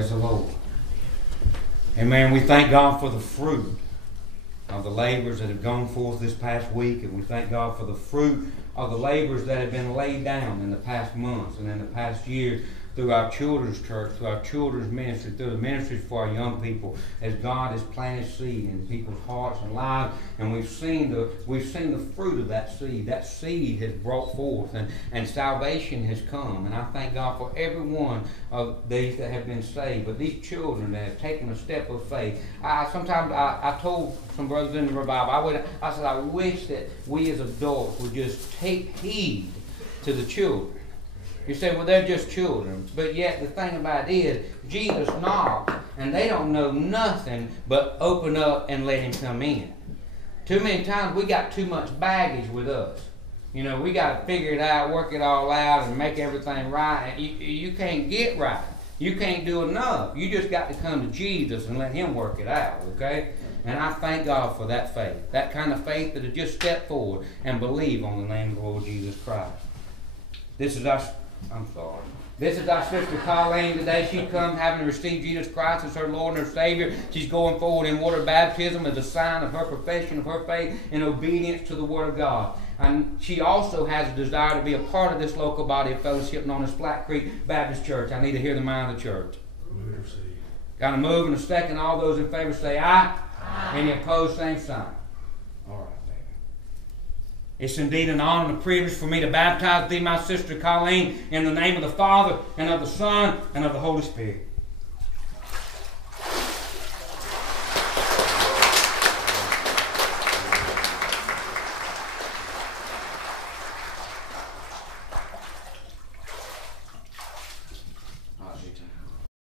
Praise the Lord. Amen. We thank God for the fruit of the labors that have gone forth this past week, and we thank God for the fruit of the labors that have been laid down in the past months and in the past year through our children's church, through our children's ministry, through the ministries for our young people, as God has planted seed in people's hearts and lives, and we've seen the fruit of that seed. That seed has brought forth, and salvation has come. And I thank God for every one of these that have been saved. But these children that have taken a step of faith, I told some brothers in the revival, I said, I wish that we as adults would just take heed to the children. You say, well, they're just children. But yet the thing about it is, Jesus knocked, and they don't know nothing but open up and let him come in. Too many times we got too much baggage with us. You know, we got to figure it out, work it all out, and make everything right. You can't get right. You can't do enough. You just got to come to Jesus and let him work it out, okay? And I thank God for that faith. That kind of faith that will just step forward and believe on the name of the Lord Jesus Christ. This is our sister Colleen today. She come having received Jesus Christ as her Lord and her Savior. She's going forward in water baptism as a sign of her profession of her faith in obedience to the Word of God. And she also has a desire to be a part of this local body of fellowship known as Flat Creek Baptist Church. I need to hear the mind of the church. Got to move in a second. All those in favor say aye. Aye. Any opposed, same sign. All right. It's indeed an honor and a privilege for me to baptize thee, my sister Colleen, in the name of the Father, and of the Son, and of the Holy Spirit.